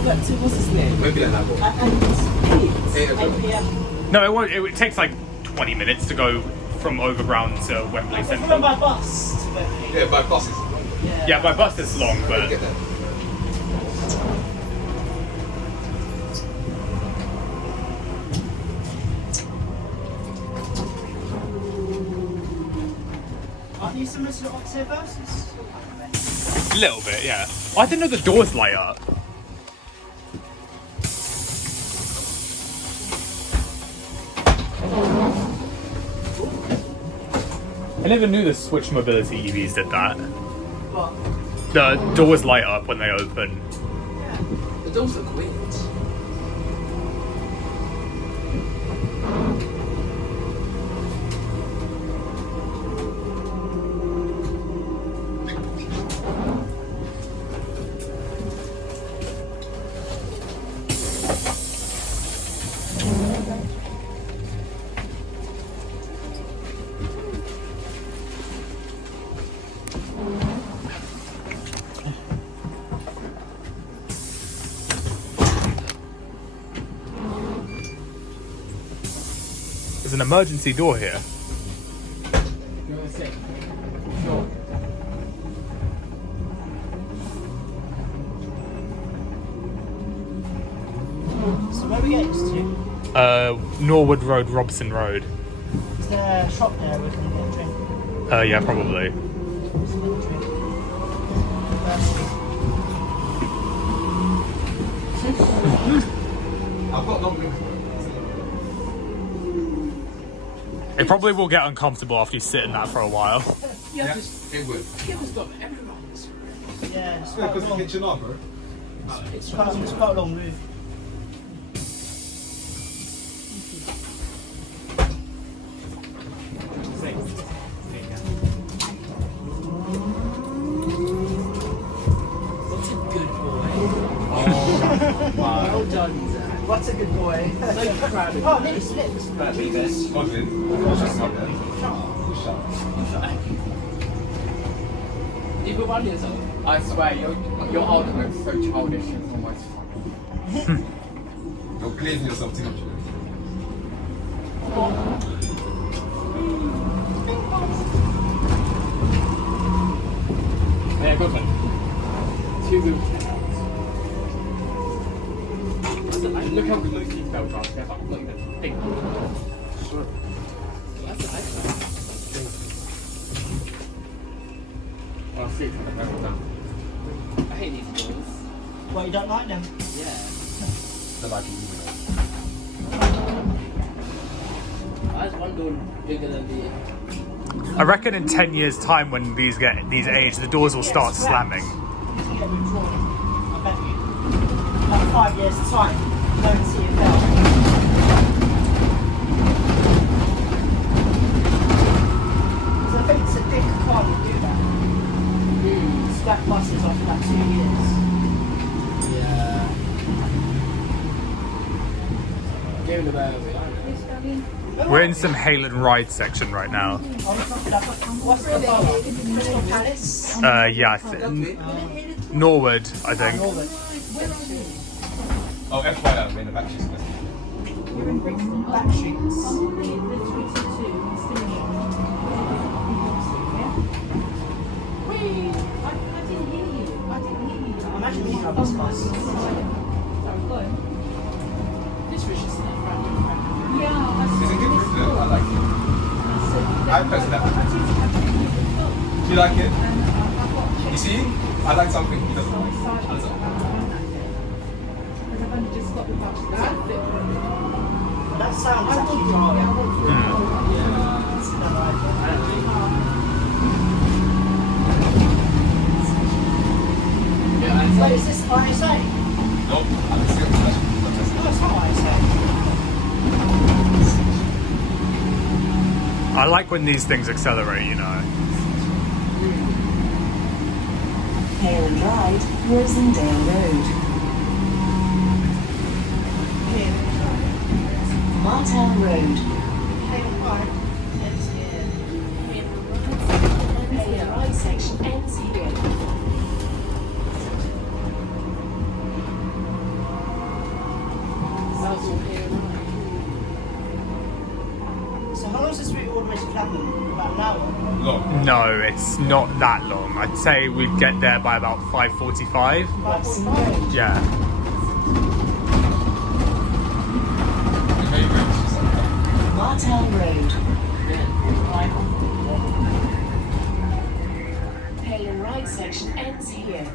go back to what's his name? Maybe an hour. At 8 p.m. No, it won't. It takes like 20 minutes to go from Overground to Wembley From Central. by bus to Wembley. Yeah, by buses. Yeah, by bus it's long, but Get that. Are these similar to the Oxford buses? a little bit, yeah. I didn't know the doors light up. I never knew the Switch Mobility EVs did that. What? The doors light up when they open. The doors look weird. There's an emergency door here. You want to sit? Sure. So where are we getting to? Norwood Road, Robson Road. Is there a shop there we can get a drink? Yeah, probably. Let's get a drink. Thirsty. I've got long links. It probably will get uncomfortable after you sit in that for a while. Yeah, it would. Kevin's got everyone's. Yeah, it's Yeah, quite because the long. kitchen are, bro. It's quite a long move. What's a good boy? Wow. Well done, Zach. What's a good boy? So proud of Oh, you. nearly slipped. Perfect, best. You've got 1 year old. I swear, your older looks so childish, it's almost funny. You're glazing yourself too much. Yeah, good one. 2 good checkouts. Look how close these belts are together. Look at them. Big. Sure. That's an iPhone. I'll see if I can remember that. I hate these doors. Well, you don't like them? Yeah. They're like Why is one door bigger than the other? I reckon in 10 years' time, when these age, the doors will start slamming. You can get withdrawn. I bet you. Like 5 years' time, go and see it there. Because I think it's a big car would do that. Stack buses off like 2 years. Yeah. Give it a bit. We're in some hail and ride section right now. What's the bar? Crystal Palace? Yeah, Norwood, I think. Norwood. Oh, FYI, I'm in the back sheets. Back streets. Imagine we have this bus. This was just not front. It's a good route, though. I like it. I personally like it. Do you like it? You see? I like something he doesn't like. That's all. That sounds actually wrong. Wait, is this ISA? Nope. I'm still that's No, it's not ISA. I like when these things accelerate, you know. Hail and Ride, Rosendale Road. Martel Road. Hail and Ride section ends here. So how long is this route all the way to Clapham? About an hour? Long. No, it's not that long. I'd say we'd get there by about 5:45. About Western 45? Road. Yeah. Martel Road. Pale and Ride section ends here.